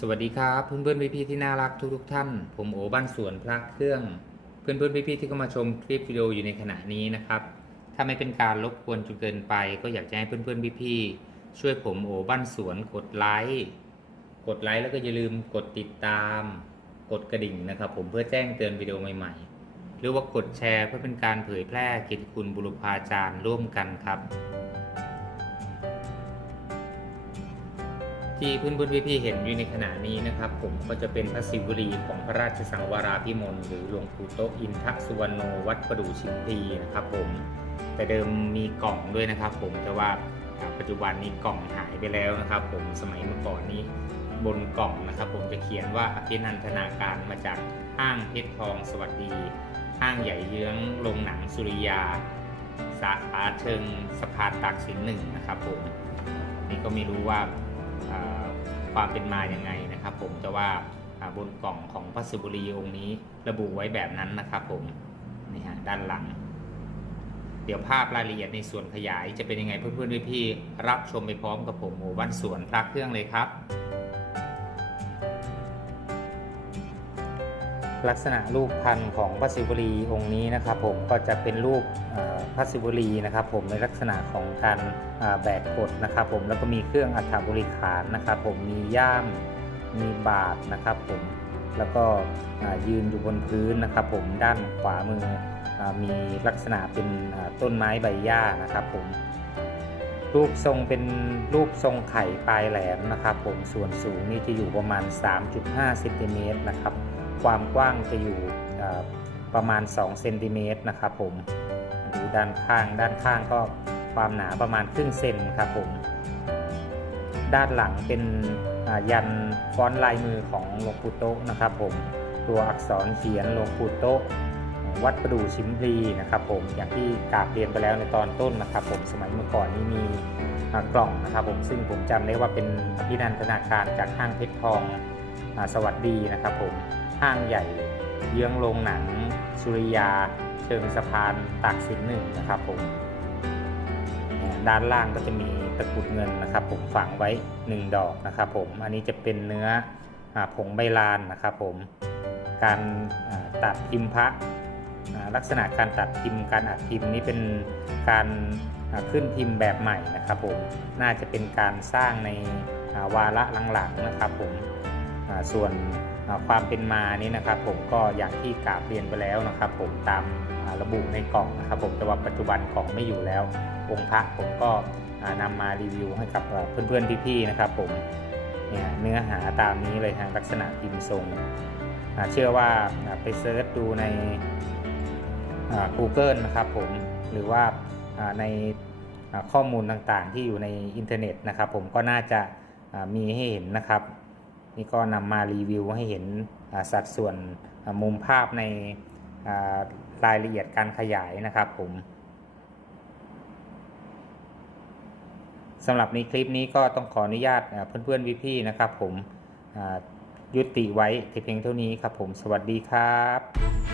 สวัสดีครับเพื่อนเพื่อนพี่ๆที่น่ารักทุกๆท่าน ผมโอบ้านสวนพระเครื่อง เพื่อนเพื่อนพี่ๆที่เข้ามาชมคลิปวิดีโออยู่ในขณะนี้นะครับ ถ้าไม่เป็นการรบกวนจนเกินไป ก็อยากจะให้เพื่อนเพื่อนพี่ๆช่วยผมโอบ้านสวนกดไลค์กดไลค์แล้วก็อย่าลืมกดติดตาม กดกระดิ่งนะครับ ผมเพื่อแจ้งเตือนวิดีโอใหม่ๆ หรือว่ากดแชร์เพื่อเป็นการเผยแพร่กียรติคุณบุรพาจารย์ร่วมกันครับ ที่เพื่อนพื่อนๆพี่ๆเห็นอยู่ในขณะนี้นะครับ ผมก็จะเป็นพระศิวลีของพระราชสังวราพิมลหรือหลวงปู่โตอินทสุวรรณโนวัดประดู่ชิมพีนะครับ ผมแต่เดิมมีกล่องด้วยนะครับ ผมแต่ว่าปัจจุบันนี้กล่องหายไปแล้วนะครับ ผมสมัยเมื่อก่อนนี้บนกล่องนะครับ ผมจะเขียนว่าอภินันทนาการมาจากห้างเพชรทองสวัสดี ห้างใหญ่เยื้องโรงหนังสุริยา สาขาเชิงสะพานตากสินหนึ่งนะครับ ผมนี่ก็ไม่รู้ว่า ความเป็นมาอย่างไงนะครับ ผมจะว่าบนกล่องของพระศิวลีองค์นี้ระบุไว้แบบนั้นนะครับ ผมนี่ฮะด้านหลัง เดี๋ยวภาพรายละเอียดในส่วนขยายจะเป็นยังไงเพื่อนๆพี่ๆรับชมไปพร้อมกับผมโอวันสวนพระเครื่องเลยครับ ลักษณะรูปพันธุ์ของพระศิวลีองค์นี้นะครับผมก็จะเป็นรูปพระศิวลีนะครับผมในลักษณะของการแบกกดนะครับผมแล้วก็มีเครื่องอัฐบริขารนะครับผมมีย่ามมีบาทนะครับผมแล้วก็ยืนอยู่บนพื้นนะครับผมด้านขวามืออมีลักษณะเป็นต้นไม้ใบหญ้านะครับผมรูปทรงเป็นรูปทรงไข่ปลายแหลมนะครับผมส่วนสูงนี่จะอยู่ประมาณ 3.5เซนติเมตรนะครับ ความกว้างจะอยู่ประมาณ2เซนติเมตรนะครับผมดูด้านข้าง ด้านข้างก็ความหนาประมาณครึ่งเซนครับผม ด้านหลังเป็นยันฟอนต์ลายมือของหลวงปู่โตนะครับผม ตัวอักษรเขียนหลวงปู่โตวัดประดู่ชิมพลีนะครับผม อย่างที่กราบเรียนไปแล้วในตอนต้นนะครับผม สมัยเมื่อก่อนนี้มีกล่องนะครับผม ซึ่งผมจำได้ว่าเป็นอภินันทนาการจากห้างเพชรทองอสวัสดีนะครับผม ห้างใหญ่ เยื้องโรงหนัง สุริยา เชิงสะพานตากสินหนึ่งนะครับผมด้านล่างก็จะมีตะกรุดเงินนะครับ ผมฝังไว้ 1 ดอกนะครับผมอันนี้จะเป็นเนื้ออผงใบลานนะครับผมการตัดพิมพ์พระลักษณะการตัดพิมพ์การอัดพิมพ์นี้เป็นการขึ้นพิมพ์แบบใหม่นะครับผมน่าจะเป็นการสร้างในวาระหลังๆนะครับผมส่วน ความเป็นมานี้นะครับผมก็อย่างที่กราบเรียนไปแล้วนะครับ ผมตามระบุในกล่องนะครับ ผมแต่ว่าปัจจุบันกล่องไม่อยู่แล้ว องค์พระผมก็อ่านำมารีวิวให้กับเพื่อนๆพี่ๆนะครับ ผมเนี่ยเนื้อหาตามนี้เลยฮะลักษณะพิมพ์ทรงเชื่อว่าไปเซิร์ชดูใน Google นะครับผมหรือว่าในข้อมูลต่างๆที่อยู่ในอินเทอร์เน็ตนะครับ ผมก็น่าจะมีให้เห็นนะครับ นี่ก็นำมารีวิวให้เห็นสัดส่วนมุมภาพในรายละเอียดการขยายนะครับผมสำหรับในคลิปนี้ก็ต้องขออนุญาตเพื่อนๆพี่ๆนะครับผมยุติไว้ที่เพียงเท่านี้ครับผมสวัสดีครับ